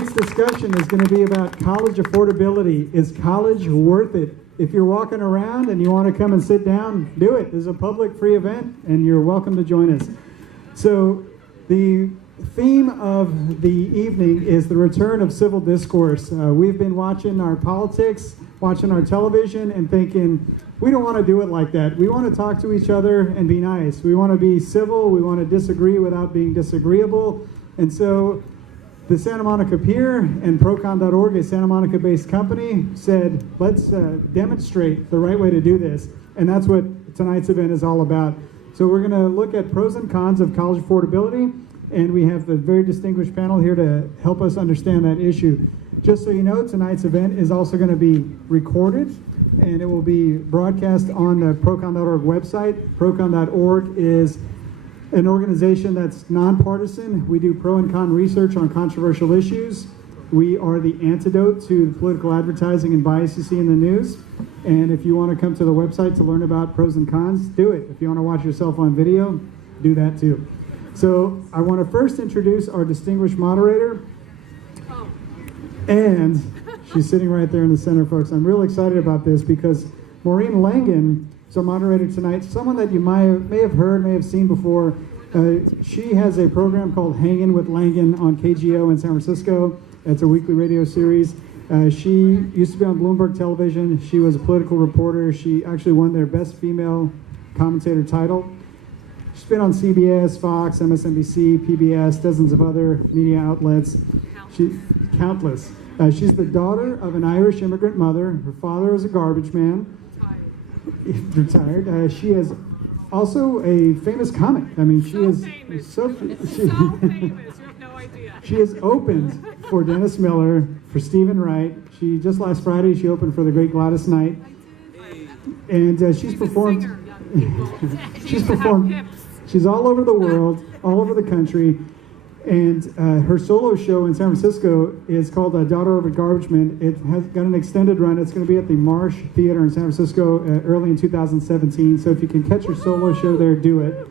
Tonight's discussion is going to be about college affordability. Is college worth it? If you're walking around and you want to come and sit down, do it. This is a public free event, and you're welcome to join us. So the theme of the evening is the return of civil discourse. We've been watching our politics, watching our television, and thinking, we don't want to do it like that. We want to talk to each other and be nice. We want to be civil. We want to disagree without being disagreeable. And so the Santa Monica Pier and ProCon.org, a Santa Monica-based company, said, let's demonstrate the right way to do this. And that's what tonight's event is all about. So we're going to look at pros and cons of college affordability, and we have a very distinguished panel here to help us understand that issue. Just so you know, tonight's event is also going to be recorded, and it will be broadcast on the ProCon.org website. ProCon.org is an organization that's nonpartisan. We do pro and con research on controversial issues. We are the antidote to political advertising and bias you see in the news. And if you want to come to the website to learn about pros and cons, do it. If you want to watch yourself on video, do that too. So I want to first introduce our distinguished moderator. And she's sitting right there in the center, folks. I'm real excited about this because Maureen Langen, so moderator tonight, someone that you may have heard, may have seen before. She has a program called Hangin' with Langen on KGO in San Francisco. It's a weekly radio series. She used to be on Bloomberg Television. She was a political reporter. She actually won their Best Female Commentator title. She's been on CBS, Fox, MSNBC, PBS, dozens of other media outlets. Countless. She's the daughter of an Irish immigrant mother. Her father is a garbage man. Retired. She is also a famous comic. I mean, she is famous. So famous. You have no idea. She has opened for Dennis Miller, for Stephen Wright. She just last Friday she opened for the great Gladys Knight, and she's performed. She's performed. She's all over the world, all over the country. And her solo show in San Francisco is called Daughter of a Garbage Man. It has got an extended run. It's going to be at the Marsh Theater in San Francisco early in 2017. So if you can catch her solo show there, do it.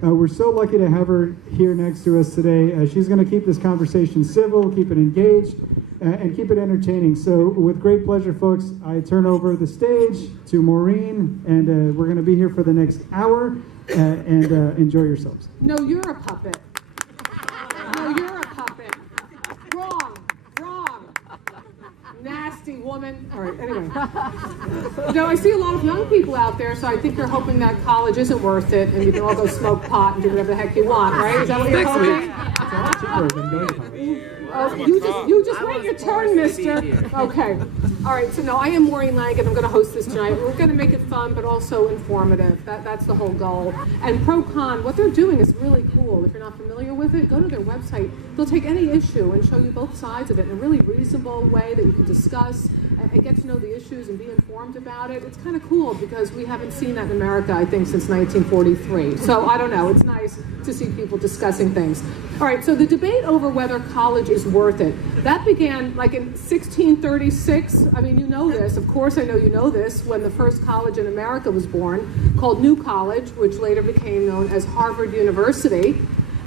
We're so lucky to have her here next to us today. She's going to keep this conversation civil, keep it engaged, and keep it entertaining. So with great pleasure, folks, I turn over the stage to Maureen, and we're going to be here for the next hour, and enjoy yourselves. No, you're a puppet. No, you're a puppet. Wrong. Nasty woman. All right, anyway. I see a lot of young people out there, so I think you're hoping that college isn't worth it, and you can all go smoke pot and do whatever the heck you want, right? Is that what you're hoping? You just wait your turn, mister. Okay. All right, so no, I am Maureen Langen. I'm going to host this tonight. We're going to make it fun, but also informative. That's the whole goal. And ProCon, what they're doing is really cool. If you're not familiar with it, go to their website. They'll take any issue and show you both sides of it in a really reasonable way that you can discuss and get to know the issues and be informed about it. It's kind of cool because we haven't seen that in America, I think, since 1943. So I don't know. It's nice to see people discussing things. All right, so the debate over whether college is worth it, that began like in 1636. I mean, you know this. Of course, I know you know this. When the first college in America was born, called New College, which later became known as Harvard University.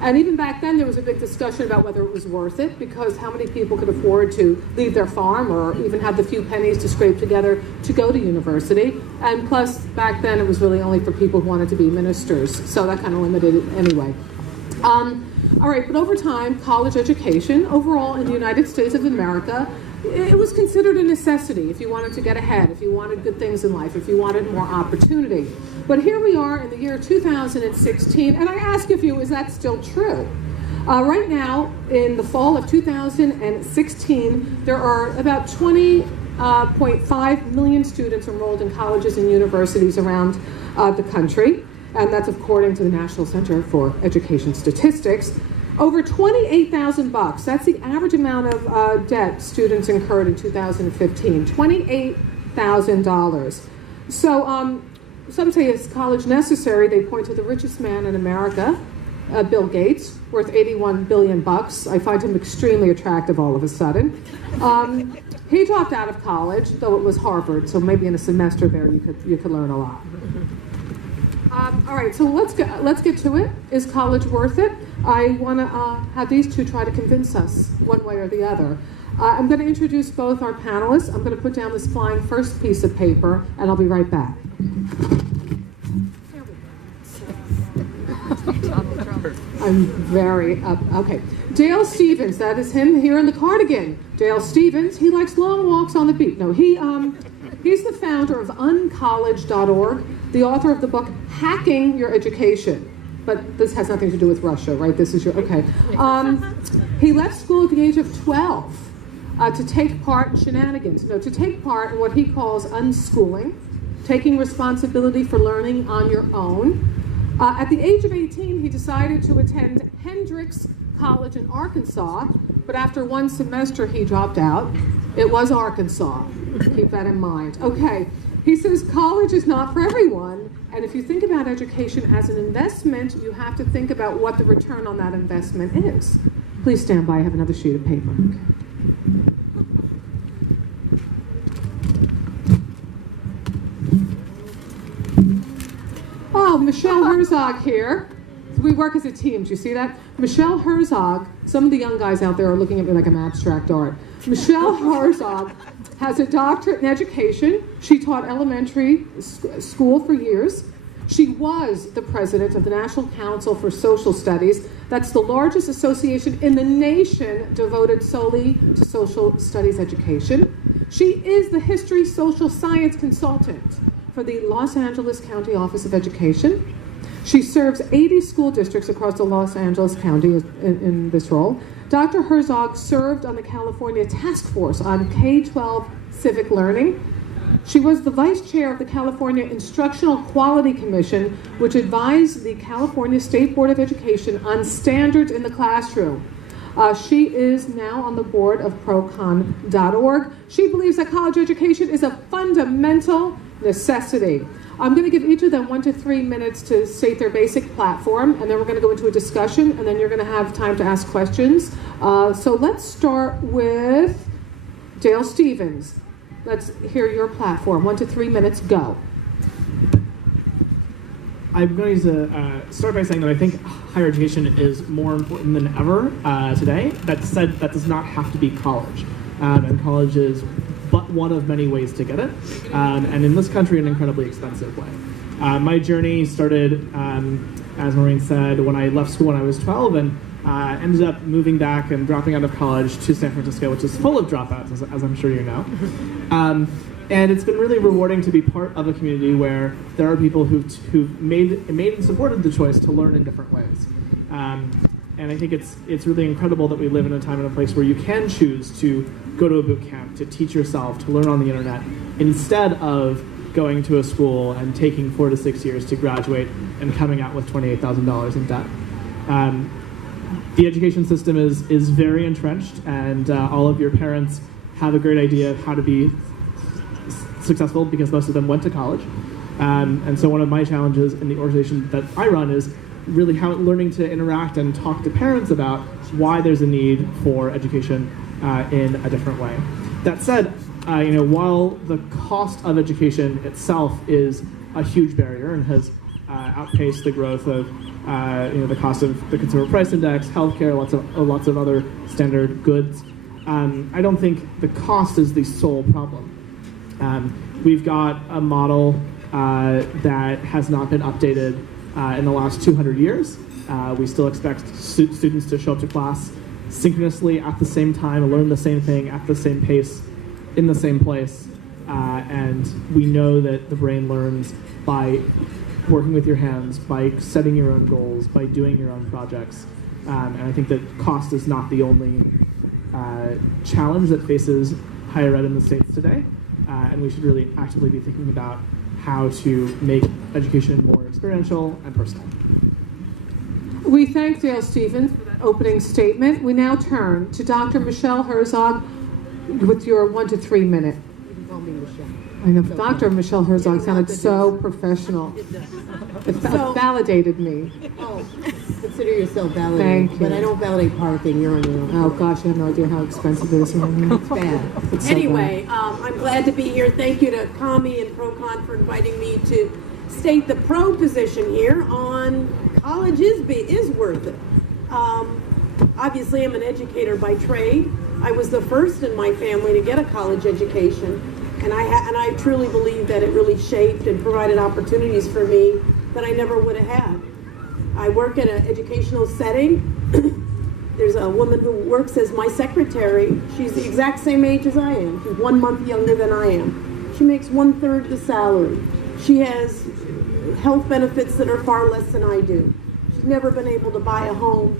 And even back then, there was a big discussion about whether it was worth it, because how many people could afford to leave their farm or even have the few pennies to scrape together to go to university. And plus, back then, it was really only for people who wanted to be ministers. So that kind of limited it anyway. All right, but over time, college education, overall in the United States of America, it was considered a necessity if you wanted to get ahead, if you wanted good things in life, if you wanted more opportunity. But here we are in the year 2016, and I ask you, is that still true? Right now, in the fall of 2016, there are about 20.5 million students enrolled in colleges and universities around the country, and that's according to the National Center for Education Statistics. Over $28,000, that's the average amount of debt students incurred in 2015, $28,000. So some say is college necessary? They point to the richest man in America, Bill Gates, worth $81 billion. I find him extremely attractive all of a sudden. He dropped out of college, though it was Harvard, so maybe in a semester there you could learn a lot. All right, so let's get to it. Is college worth it? I want to have these two try to convince us one way or the other. I'm going to introduce both our panelists. I'm going to put down this flying first piece of paper, and I'll be right back. I'm very up. Okay. Dale Stevens, that is him here in the cardigan. Dale Stevens, he likes long walks on the beach. No, he's the founder of uncollege.org, the author of the book Hacking Your Education. But this has nothing to do with Russia, right? This is your, okay. He left school at the age of 12 to take part in shenanigans. No, to take part in what he calls unschooling, taking responsibility for learning on your own. At the age of 18, he decided to attend Hendrix College in Arkansas, but after one semester, he dropped out. It was Arkansas. Keep that in mind. Okay, he says college is not for everyone, and if you think about education as an investment, you have to think about what the return on that investment is. Please stand by. I have another sheet of paper. Okay. Oh, Michelle Herzog here. We work as a team. Do you see that? Michelle Herzog, some of the young guys out there are looking at me like I'm abstract art. Michelle Herzog has a doctorate in education. She taught elementary school for years. She was the president of the National Council for Social Studies. That's the largest association in the nation devoted solely to social studies education. She is the history social science consultant for the Los Angeles County Office of Education. She serves 80 school districts across the Los Angeles County in this role. Dr. Herzog served on the California Task Force on K-12 civic learning. She was the vice chair of the California Instructional Quality Commission, which advised the California State Board of Education on standards in the classroom. She is now on the board of ProCon.org. She believes that college education is a fundamental necessity. I'm going to give each of them 1 to 3 minutes to state their basic platform, and then we're going to go into a discussion, and then you're going to have time to ask questions. So let's start with Dale Stevens. Let's hear your platform. 1 to 3 minutes, go. I'm going to start by saying that I think higher education is more important than ever today. That said, that does not have to be college. And college is but one of many ways to get it, and in this country, an incredibly expensive way. My journey started, as Maureen said, when I left school when I was 12, and ended up moving back and dropping out of college to San Francisco, which is full of dropouts, as I'm sure you know. And it's been really rewarding to be part of a community where there are people who've made and supported the choice to learn in different ways. And I think it's really incredible that we live in a time and a place where you can choose to go to a boot camp, to teach yourself, to learn on the internet, instead of going to a school and taking 4 to 6 years to graduate and coming out with $28,000 in debt. The education system is very entrenched, and all of your parents have a great idea of how to be successful because most of them went to college. And so one of my challenges in the organization that I run is really learning to interact and talk to parents about why there's a need for education in a different way. That said, while the cost of education itself is a huge barrier and has outpaced the growth of the cost of the consumer price index, healthcare, lots of other standard goods, I don't think the cost is the sole problem. We've got a model that has not been updated in the last 200 years. We still expect students to show up to class synchronously at the same time, learn the same thing at the same pace, in the same place. And we know that the brain learns by working with your hands, by setting your own goals, by doing your own projects. And I think that cost is not the only challenge that faces higher ed in the States today. And we should really actively be thinking about how to make education more experiential and personal. We thank Dale Stevens for that opening statement. We now turn to Dr. Michelle Herzog with your 1 to 3 minute. You can call me Michelle. I know, Dr. Michelle Herzog sounded so professional. It validated me. Oh, consider yourself validated. Thank you. But I don't validate parking. You're on your own. Oh gosh, I have no idea how expensive it is. It's bad. It's so Anyway, I'm glad to be here. Thank you to Kami and ProCon for inviting me to state the pro position here on college is worth it. Obviously, I'm an educator by trade. I was the first in my family to get a college education, and I truly believe that it really shaped and provided opportunities for me that I never would have had. I work in an educational setting. There's a woman who works as my secretary. She's the exact same age as I am. She's 1 month younger than I am. She makes 1/3 the salary. She has health benefits that are far less than I do. She's never been able to buy a home.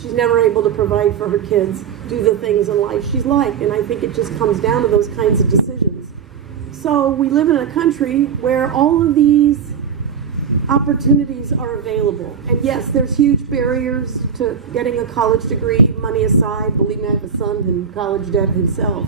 She's never able to provide for her kids, do the things in life she's like, and I think it just comes down to those kinds of decisions. So we live in a country where all of these opportunities are available. And yes, there's huge barriers to getting a college degree, money aside. Believe me, I have a son in college debt himself.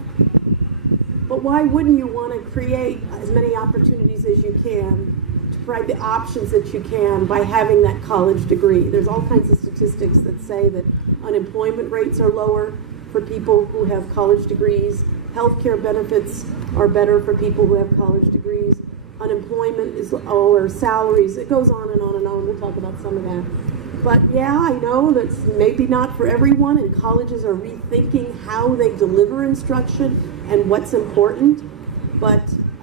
But why wouldn't you want to create as many opportunities as you can to provide the options that you can by having that college degree? There's all kinds of statistics that say that unemployment rates are lower for people who have college degrees. Healthcare benefits are better for people who have college degrees. Unemployment is lower, salaries, it goes on and on and on. We'll talk about some of that. But yeah, I know that's maybe not for everyone, and colleges are rethinking how they deliver instruction and what's important. But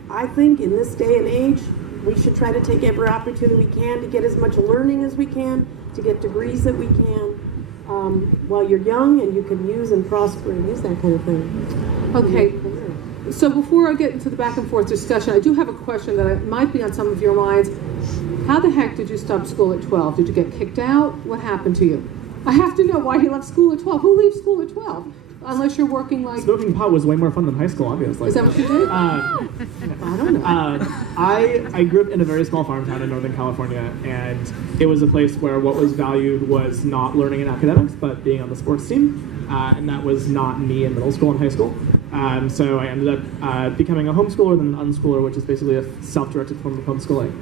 I think in this day and age, we should try to take every opportunity we can to get as much learning as we can, to get degrees that we can, while you're young, and you can use and prosper and use that kind of thing. Okay. So before I get into the back and forth discussion, I do have a question that might be on some of your minds. How the heck did you stop school at 12? Did you get kicked out? What happened to you? I have to know why you left school at 12. Who leaves school at 12? Unless you're working like... Smoking pot was way more fun than high school, obviously. Is that what you did? I don't know. I grew up in a very small farm town in Northern California, and it was a place where what was valued was not learning in academics, but being on the sports team. And that was not me in middle school and high school. So I ended up becoming a homeschooler, then an unschooler, which is basically a self-directed form of homeschooling.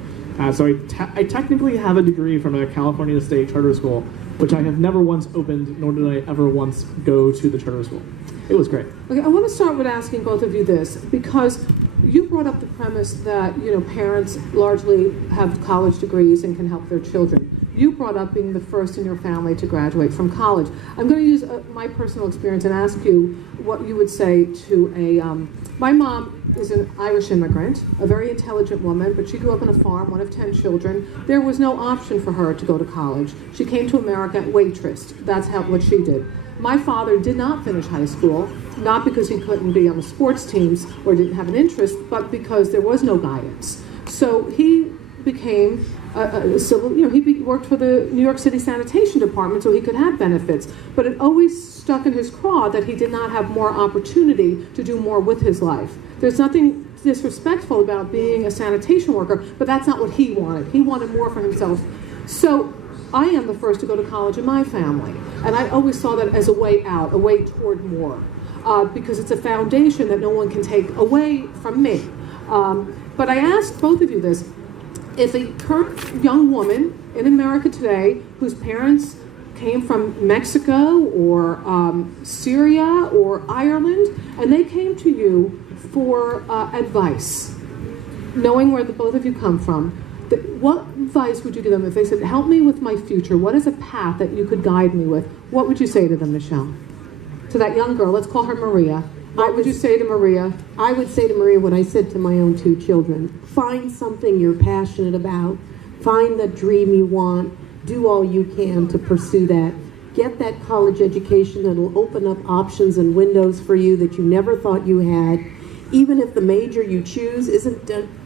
So I technically have a degree from a California state charter school, which I have never once opened, nor did I ever once go to the charter school. It was great. Okay, I want to start with asking both of you this, because you brought up the premise that, parents largely have college degrees and can help their children. You brought up being the first in your family to graduate from college. I'm going to use my personal experience and ask you what you would say to my mom is an Irish immigrant, a very intelligent woman, but she grew up on a farm, one of 10 children. There was no option for her to go to college. She came to America waitressed. That's what she did. My father did not finish high school, not because he couldn't be on the sports teams or didn't have an interest, but because there was no guidance. So he became he worked for the New York City Sanitation Department so he could have benefits. But it always stuck in his craw that he did not have more opportunity to do more with his life. There's nothing disrespectful about being a sanitation worker, but that's not what he wanted. He wanted more for himself. So I am the first to go to college in my family, and I always saw that as a way out, a way toward more, because it's a foundation that no one can take away from me. But I asked both of you this. If a current young woman in America today whose parents came from Mexico or Syria or Ireland, and they came to you for advice, knowing where the both of you come from, what advice would you give them if they said, help me with my future, what is a path that you could guide me with? What would you say to them, Michelle? To that young girl, let's call her Maria. What would you say to Maria? I would say to Maria what I said to my own 2 children. Find something you're passionate about. Find the dream you want. Do all you can to pursue that. Get that college education that'll open up options and windows for you that you never thought you had. Even if the major you choose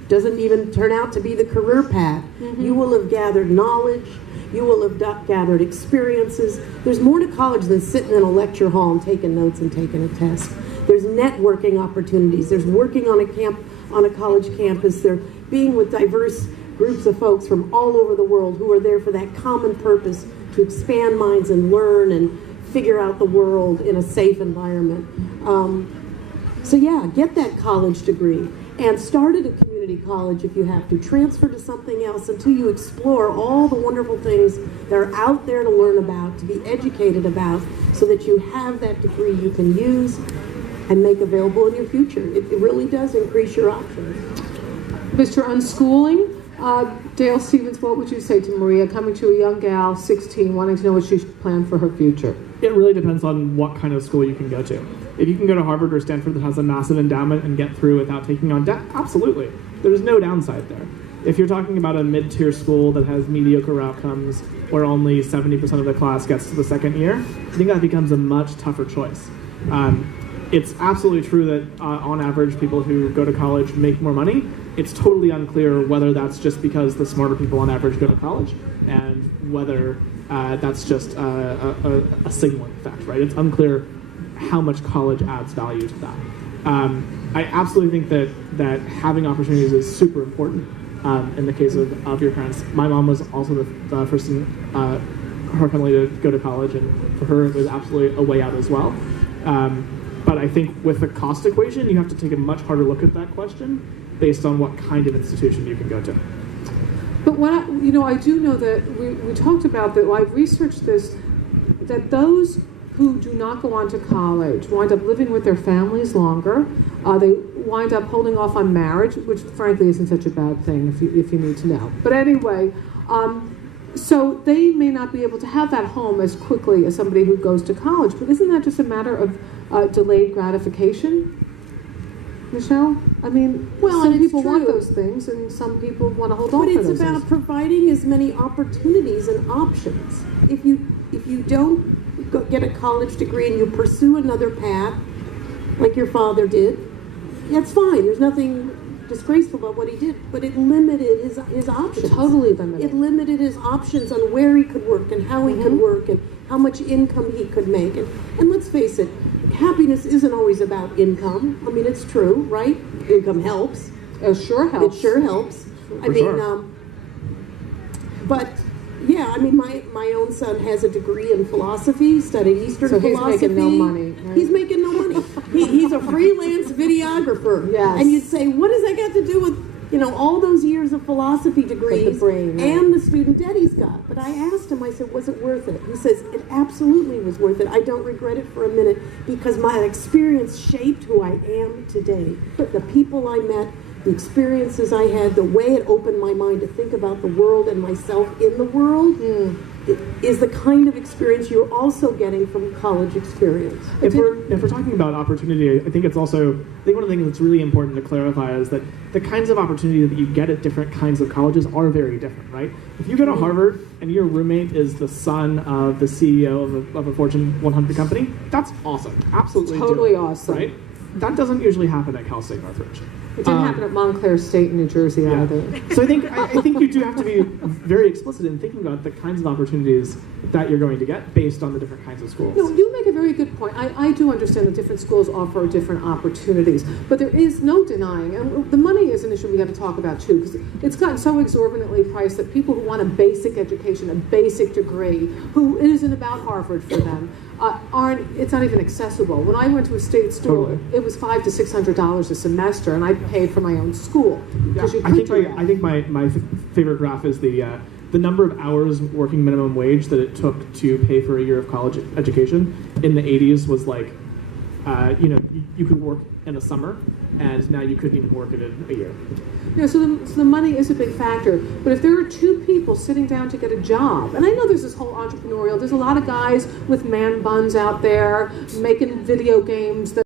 doesn't even turn out to be the career path, you will have gathered knowledge. You will have gathered experiences. There's more to college than sitting in a lecture hall and taking notes and taking a test. There's networking opportunities. There's working on a college campus. There's being with diverse groups of folks from all over the world who are there for that common purpose to expand minds and learn and figure out the world in a safe environment. So yeah, get that college degree and start at a community college if you have to. Transfer to something else until you explore all the wonderful things that are out there to learn about, to be educated about, so that you have that degree you can use and make available in your future. It really does increase your options. Mr. Unschooling, Dale Stevens, what would you say to Maria coming to a young gal, 16, wanting to know what she should plan for her future? It really depends on what kind of school you can go to. If you can go to Harvard or Stanford that has a massive endowment and get through without taking on debt, absolutely. There's no downside there. If you're talking about a mid-tier school that has mediocre outcomes where only 70% of the class gets to the second year, I think that becomes a much tougher choice. It's absolutely true that on average people who go to college make more money. It's totally unclear whether that's just because the smarter people on average go to college and whether that's just a signaling effect, right? It's unclear how much college adds value to that. I absolutely think that having opportunities is super important in the case of your parents. My mom was also the first in her family to go to college, and for her it was absolutely a way out as well. But I think with the cost equation, you have to take a much harder look at that question based on what kind of institution you can go to. But what I do know that we talked about that. Well, I've researched this, that those who do not go on to college wind up living with their families longer. They wind up holding off on marriage, which frankly isn't such a bad thing if you need to know. But anyway, so they may not be able to have that home as quickly as somebody who goes to college. But isn't that just a matter of delayed gratification? Michelle? I mean, well, some and it's people want true. those things, and some people want to hold on But to it's those about things. providing as many opportunities and options. If you don't get a college degree and you pursue another path, like your father did, that's fine. There's nothing disgraceful about what he did, but it limited his options. Totally limited. It limited his options on where he could work and how he could work and how much income he could make. And let's face it, happiness isn't always about income. I mean, it's true, right? Income helps. It sure helps. It sure helps. I mean, but yeah, I mean, my own son has a degree in philosophy, studied Eastern So he's philosophy. making no money, right? He's making no money. He's a freelance videographer. Yes. And you'd say, what does that got to do with, all those years of philosophy degrees the brain, right? and the student debt he's got? But I asked him, I said, was it worth it? He says, it absolutely was worth it. I don't regret it for a minute because my experience shaped who I am today. The people I met, the experiences I had, the way it opened my mind to think about the world and myself in the world is the kind of experience you're also getting from college experience. If we're talking about opportunity, I think one of the things that's really important to clarify is that the kinds of opportunity that you get at different kinds of colleges are very different, right? If you go to Harvard and your roommate is the son of the CEO of a Fortune 100 company, that's awesome. Absolutely. Totally do it, awesome. Right? That doesn't usually happen at Cal State Northridge. It didn't happen at Montclair State in New Jersey either. So I think you do have to be very explicit in thinking about the kinds of opportunities that you're going to get based on the different kinds of schools. No, you make a very good point. I do understand that different schools offer different opportunities, but there is no denying, and the money is an issue we have to talk about too, because it's gotten so exorbitantly priced that people who want a basic education, a basic degree, who it isn't about Harvard for them, it's not even accessible. When I went to a state school, Totally. it was $500 to $600 a semester, and I paid for my own school because you could do that. I think my favorite graph is the number of hours working minimum wage that it took to pay for a year of college education in the 80s was like, you could work in a summer, and now you couldn't even work it in a year. Yeah, so the money is a big factor. But if there are two people sitting down to get a job, and I know there's this whole entrepreneurial, there's a lot of guys with man buns out there making video games that